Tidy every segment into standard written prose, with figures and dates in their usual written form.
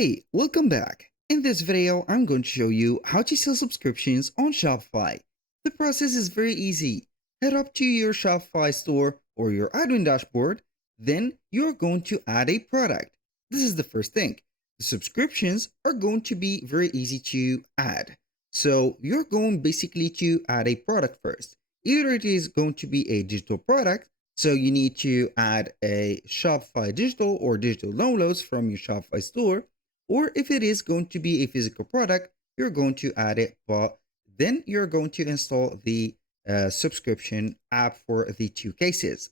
Hey, welcome back. In this video, I'm going to show you how to sell subscriptions on Shopify. The process is very easy. Head up to your Shopify store or your admin dashboard, then you're going to add a product. This is the first thing. The subscriptions are going to be very easy to add. So you're going basically to add a product first. Either it is going to be a digital product, so you need to add a Shopify digital or digital downloads from your Shopify store, or if it is going to be a physical product, you're going to add it, but then you're going to install the subscription app for the two cases.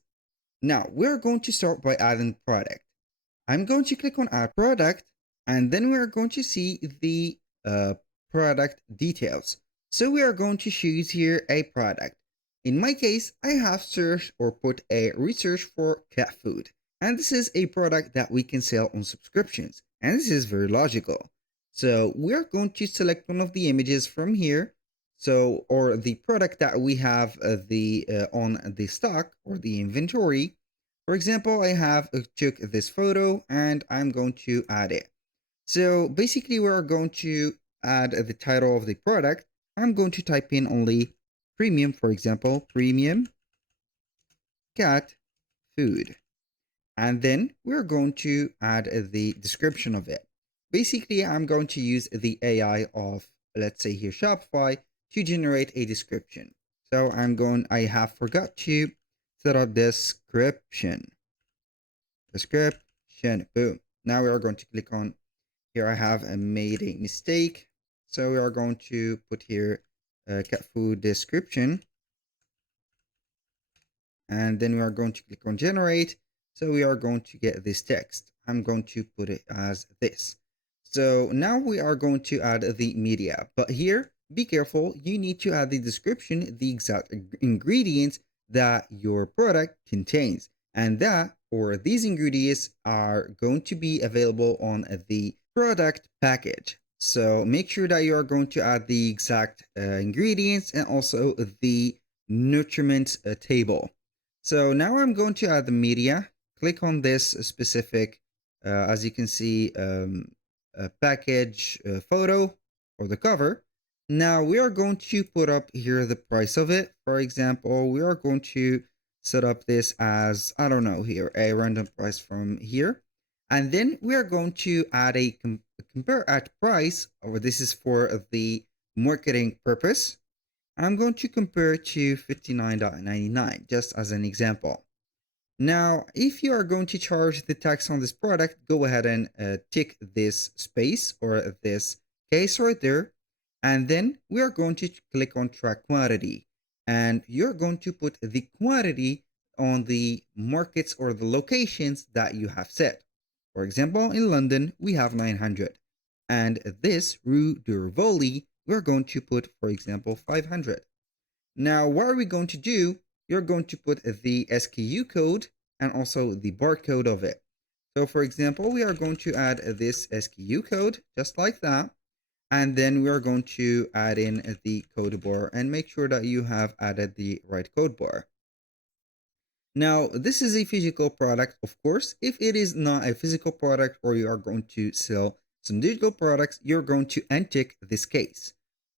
Now, we're going to start by adding product. I'm going to click on add product, and then we're going to see the product details. So we are going to choose here a product. In my case, I have searched or put a research for cat food. And this is a product that we can sell on subscriptions. And this is very logical. So we're going to select one of the images from here. So, or the product that we have on the stock or the inventory. For example, I have took this photo and I'm going to add it. So basically we're going to add the title of the product. I'm going to type in only premium, for example, premium cat food. And then we're going to add the description of it. Basically, I'm going to use the AI of, let's say here, Shopify to generate a description. So I have forgot to set up description. Boom. Now we are going to click on, here I have made a mistake. So we are going to put here cat food description. And then we are going to click on generate. So we are going to get this text. I'm going to put it as this. So now we are going to add the media, but here, be careful. You need to add the description, the exact ingredients that your product contains. And that, or these ingredients are going to be available on the product package. So make sure that you are going to add the exact ingredients and also the nutriment table. So now I'm going to add the media. Click on this specific, as you can see, package photo or the cover. Now we are going to put up here the price of it. For example, we are going to set up this as, I don't know, here, a random price from here. And then we are going to add a compare at price, or this is for the marketing purpose. I'm going to compare to $59.99 just as an example. Now, if you are going to charge the tax on this product, go ahead and tick this space or this case right there. And then we are going to click on track quantity. And you're going to put the quantity on the markets or the locations that you have set. For example, in London, we have 900. And this Rue de Rivoli, we're going to put, for example, 500. Now, what are we going to do? You're going to put the SKU code and also the barcode of it. So for example, we are going to add this SKU code just like that. And then we are going to add in the code bar and make sure that you have added the right code bar. Now, this is a physical product, of course. If it is not a physical product or you are going to sell some digital products, you're going to untick this case.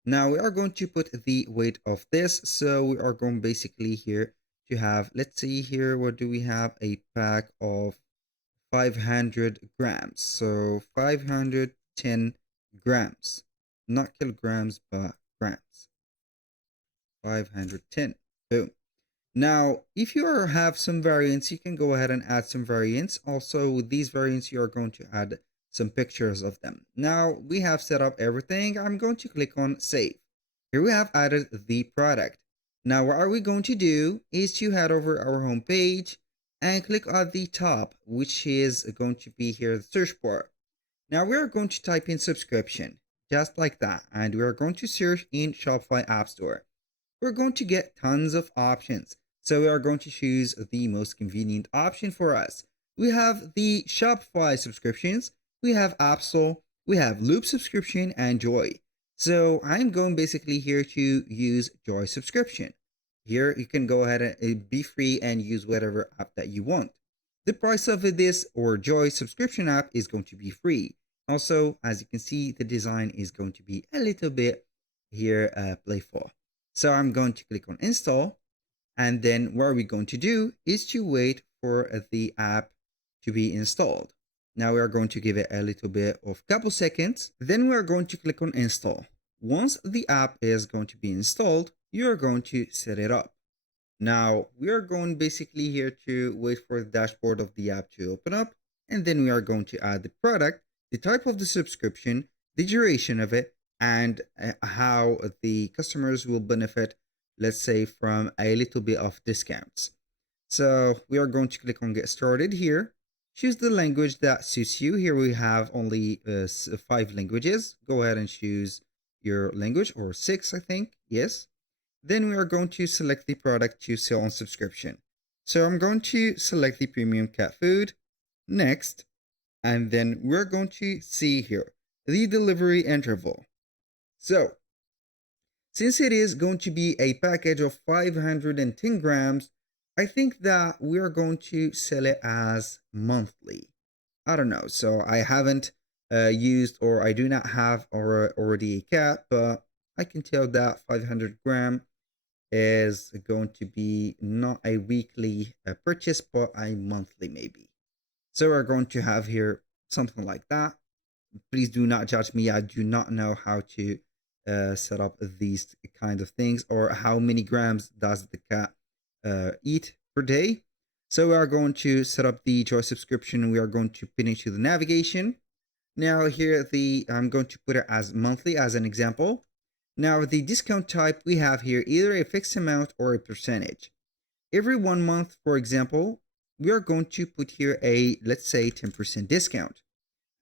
Now we are going to put the weight of this. So we are going basically here to have, let's see here, what do we have? A pack of 500 grams. So 510 grams, not kilograms, but grams. 510. Boom. Now, if you have some variants, you can go ahead and add some variants. Also, with these variants, you are going to add some pictures of them. Now we have set up everything. I'm going to click on save. Here we have added the product. Now what are we going to do is to head over our home page and click at the top, which is going to be here the search bar. Now we are going to type in subscription just like that, and we are going to search in Shopify App Store. We're going to get tons of options, so we are going to choose the most convenient option for us. We have the Shopify subscriptions, we have Absol, we have Loop subscription, and Joy. So I'm going basically here to use Joy subscription. Here you can go ahead and be free and use whatever app that you want. The price of this or Joy subscription app is going to be free. Also, as you can see, the design is going to be a little bit here playful. So I'm going to click on install. And then what we're going to do is to wait for the app to be installed. Now we are going to give it a little bit of couple seconds. Then we are going to click on install. Once the app is going to be installed, you're going to set it up. Now we are going basically here to wait for the dashboard of the app to open up. And then we are going to add the product, the type of the subscription, the duration of it, and how the customers will benefit, let's say, from a little bit of discounts. So we are going to click on get started here. Choose the language that suits you. Here we have only 5 languages. Go ahead and choose your language, or 6, I think. Yes. Then we are going to select the product to sell on subscription. So I'm going to select the premium cat food. Next. And then we're going to see here the delivery interval. So since it is going to be a package of 510 grams, I think that we are going to sell it as monthly. I don't know. So I haven't used, or I do not have already a cat, but I can tell that 500 gram is going to be not a weekly purchase, but a monthly maybe. So we're going to have here something like that. Please do not judge me. I do not know how to set up these kind of things, or how many grams does the cat eat per day. So we are going to set up the Joy subscription. We are going to pin it to the navigation. Now here I'm going to put it as monthly as an example. Now the discount type we have here either a fixed amount or a percentage. Every 1 month, for example, we are going to put here a, let's say, 10% discount.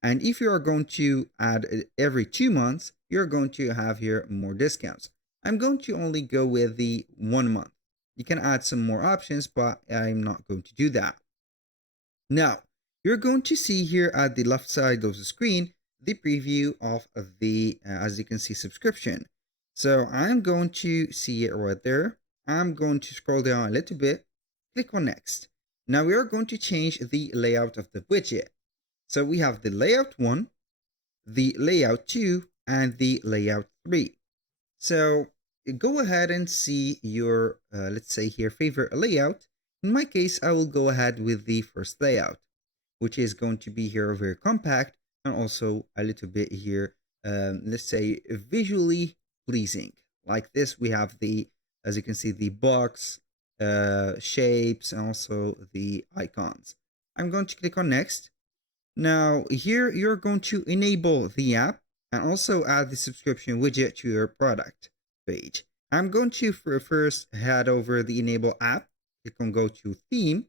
And if you are going to add every 2 months, you're going to have here more discounts. I'm going to only go with the 1 month. You can add some more options, but I'm not going to do that. Now, you're going to see here at the left side of the screen, the preview of the, as you can see, subscription. So I'm going to see it right there. I'm going to scroll down a little bit, click on next. Now we are going to change the layout of the widget. So we have the layout 1, the layout 2, and the layout 3. So go ahead and see your, let's say here, favorite layout. In my case, I will go ahead with the first layout, which is going to be here very compact and also a little bit here, let's say, visually pleasing. Like this, we have the, as you can see, the box, shapes, and also the icons. I'm going to click on next. Now here you're going to enable the app and also add the subscription widget to your product page. I'm going to first head over the enable app, click on go to theme,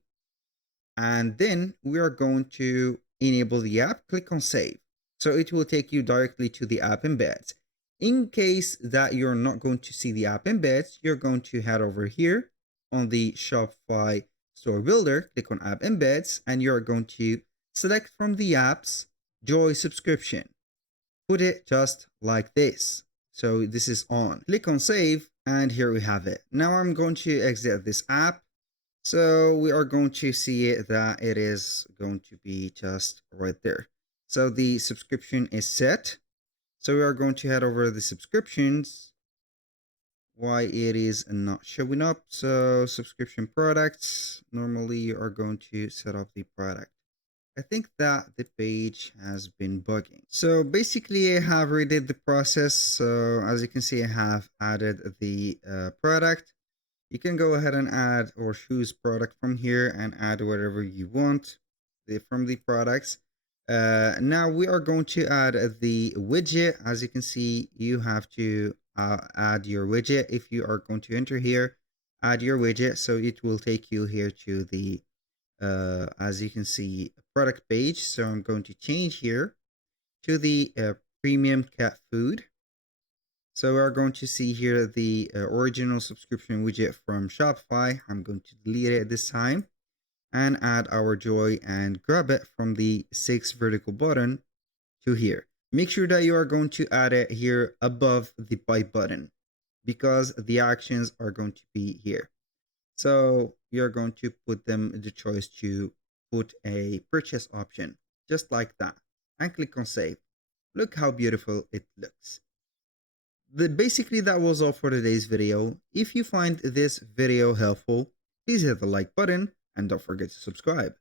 and then we are going to enable the app, click on save. So it will take you directly to the app embeds. In case that you're not going to see the app embeds, you're going to head over here on the Shopify store builder, click on app embeds, and you're going to select from the apps Joy subscription. Put it just like this. So this is on. Click on save, and here we have it. Now I'm going to exit this app. So we are going to see it that it is going to be just right there. So the subscription is set. So we are going to head over the subscriptions. Why it is not showing up. So subscription products, normally you are going to set up the product. I think that the page has been bugging. So basically I have redid the process. So as you can see, I have added the product. You can go ahead and add or choose product from here and add whatever you want from the products. Now we are going to add the widget. As you can see, you have to add your widget. If you are going to enter here, add your widget. So it will take you here to the, as you can see, product page. So I'm going to change here to the premium cat food. So we're going to see here the original subscription widget from Shopify. I'm going to delete it this time and add our Joy and grab it from the 6 vertical button to here. Make sure that you are going to add it here above the buy button because the actions are going to be here. So you're going to put them the choice to put a purchase option just like that and click on save. Look how beautiful it looks. Basically, that was all for today's video. If you find this video helpful, please hit the like button and don't forget to subscribe.